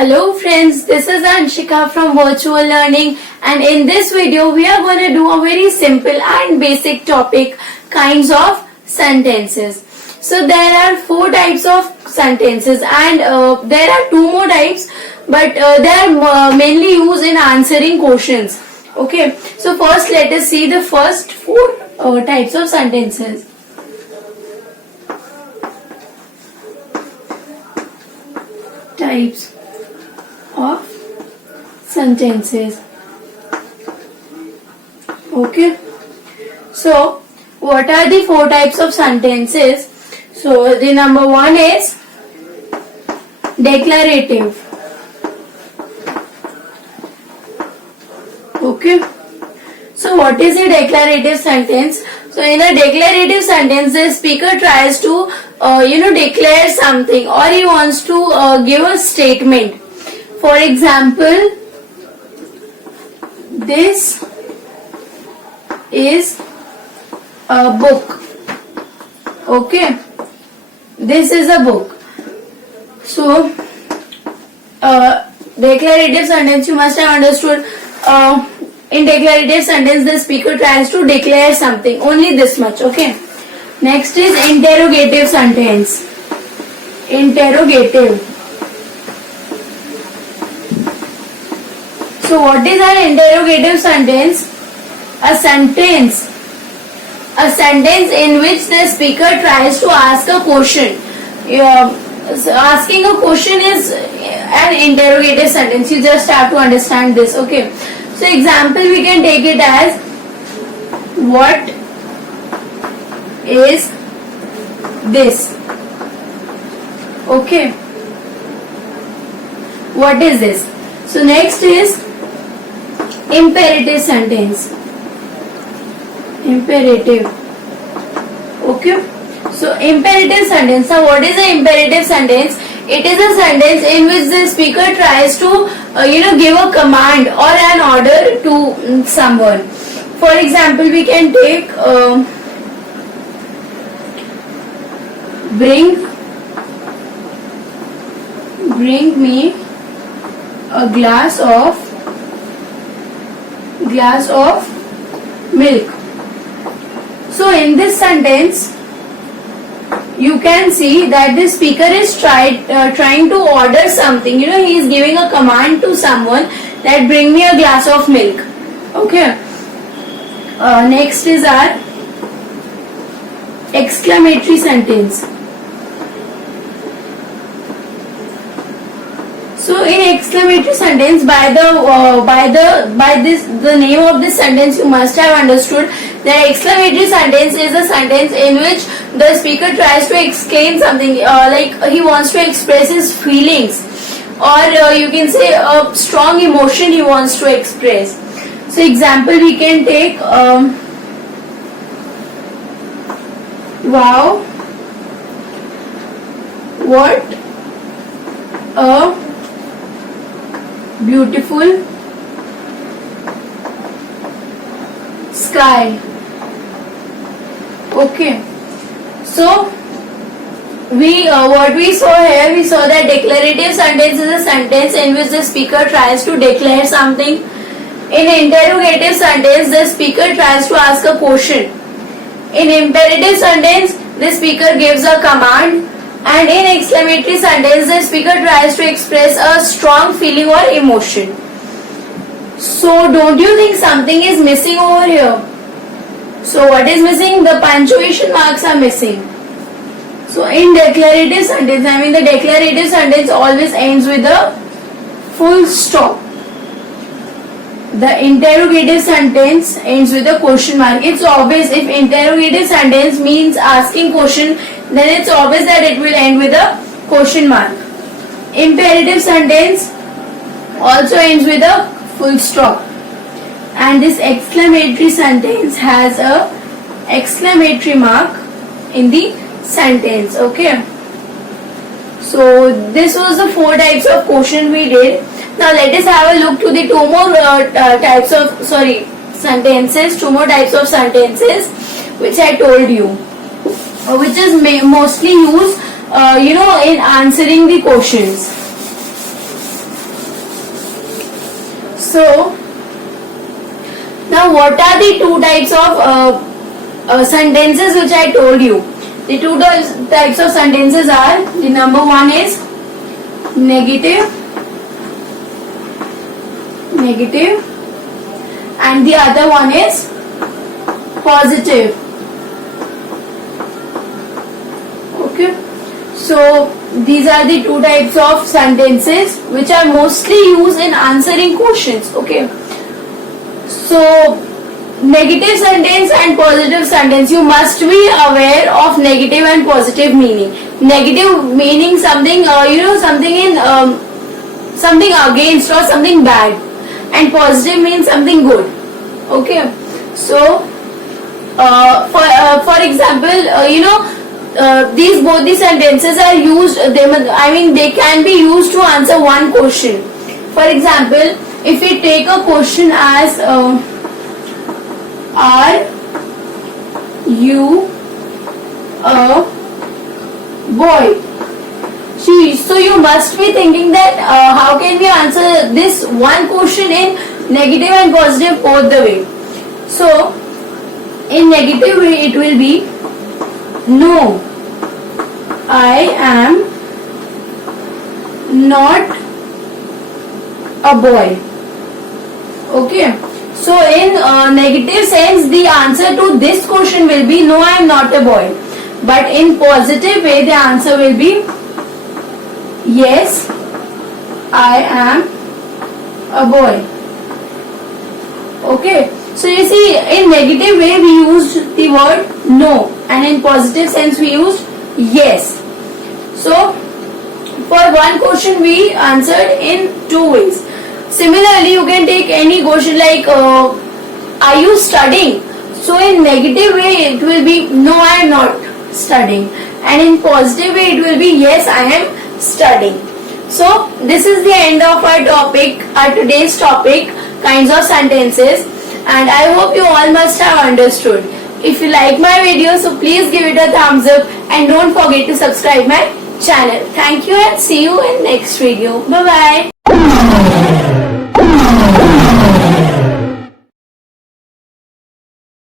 Hello friends, this is Anshika from Virtual Learning, and in this video we are going to do a very simple and basic topic, kinds of sentences. So there are four types of sentences and there are two more types, but they are mainly used in answering questions. Okay, so first let us see the first four types of sentences. Types of sentences. Okay, so what are the four types of sentences? So the number one is declarative. Okay, so what is a declarative sentence? So in a declarative sentence, the speaker tries to declare something, or he wants to give a statement. For example, this is a book. Okay, this is a book. So declarative sentence, you must have understood. In declarative sentence, the speaker tries to declare something, only this much. Okay, next is interrogative sentence. Interrogative. So what is an interrogative sentence? A sentence in which the speaker tries to ask a question. So asking a question is an interrogative sentence. You just have to understand this. Okay, so example we can take it as, what is this? Okay, what is this? So next is imperative sentence. Imperative. Okay, so imperative sentence. Now what is an imperative sentence? It is a sentence in which the speaker tries to give a command or an order to someone. For example, we can take bring me a glass of milk. So in this sentence, you can see that the speaker is trying to order something. He is giving a command to someone that bring me a glass of milk. Okay. Next is our exclamatory sentence. So in exclamatory sentence, by the name of this sentence, you must have understood that exclamatory sentence is a sentence in which the speaker tries to exclaim something, like he wants to express his feelings, or you can say a strong emotion he wants to express. So example we can take, wow, what a beautiful sky. Okay, so what we saw here, we saw that declarative sentence is a sentence in which the speaker tries to declare something. In interrogative sentence, the speaker tries to ask a question. In imperative sentence, the speaker gives a command. And in exclamatory sentence, the speaker tries to express a strong feeling or emotion. So don't you think something is missing over here? So what is missing? The punctuation marks are missing. So in declarative sentence, the declarative sentence always ends with a full stop. The interrogative sentence ends with a question mark. It's obvious, if interrogative sentence means asking question, then it's obvious that it will end with a question mark. Imperative sentence also ends with a full stop. And this exclamatory sentence has a exclamatory mark in the sentence. Okay, so this was the four types of question we did. Now let us have a look to the two more types of sentences, which I told you, which is mostly used in answering the questions. So now what are the two types of sentences which I told you? The two types of sentences are, the number one is negative and the other one is positive. Okay, so these are the two types of sentences which are mostly used in answering questions. Okay, so negative sentence and positive sentence, you must be aware of negative and positive meaning. Negative meaning something, something in something against or something bad, and positive means something good. Okay, so for example, these both the sentences are used, they can be used to answer one question. For example, if we take a question as are you a boy? So you must be thinking that how can we answer this one question in negative and positive both the way. So in negative way it will be, no, I am not a boy. Okay, so in negative sense the answer to this question will be, no, I am not a boy. But in positive way the answer will be, yes, I am a boy. Okay, so you see, in negative way we used the word no, and in positive sense we used yes. So for one question we answered in two ways. Similarly, you can take any question like are you studying? So in negative way it will be, no, I am not studying, and in positive way it will be, yes, I am studying. So this is the end of our topic, our today's topic, kinds of sentences, and I hope you all must have understood. If you like my video, so please give it a thumbs up and don't forget to subscribe my channel. Thank you and see you in next video. Bye bye.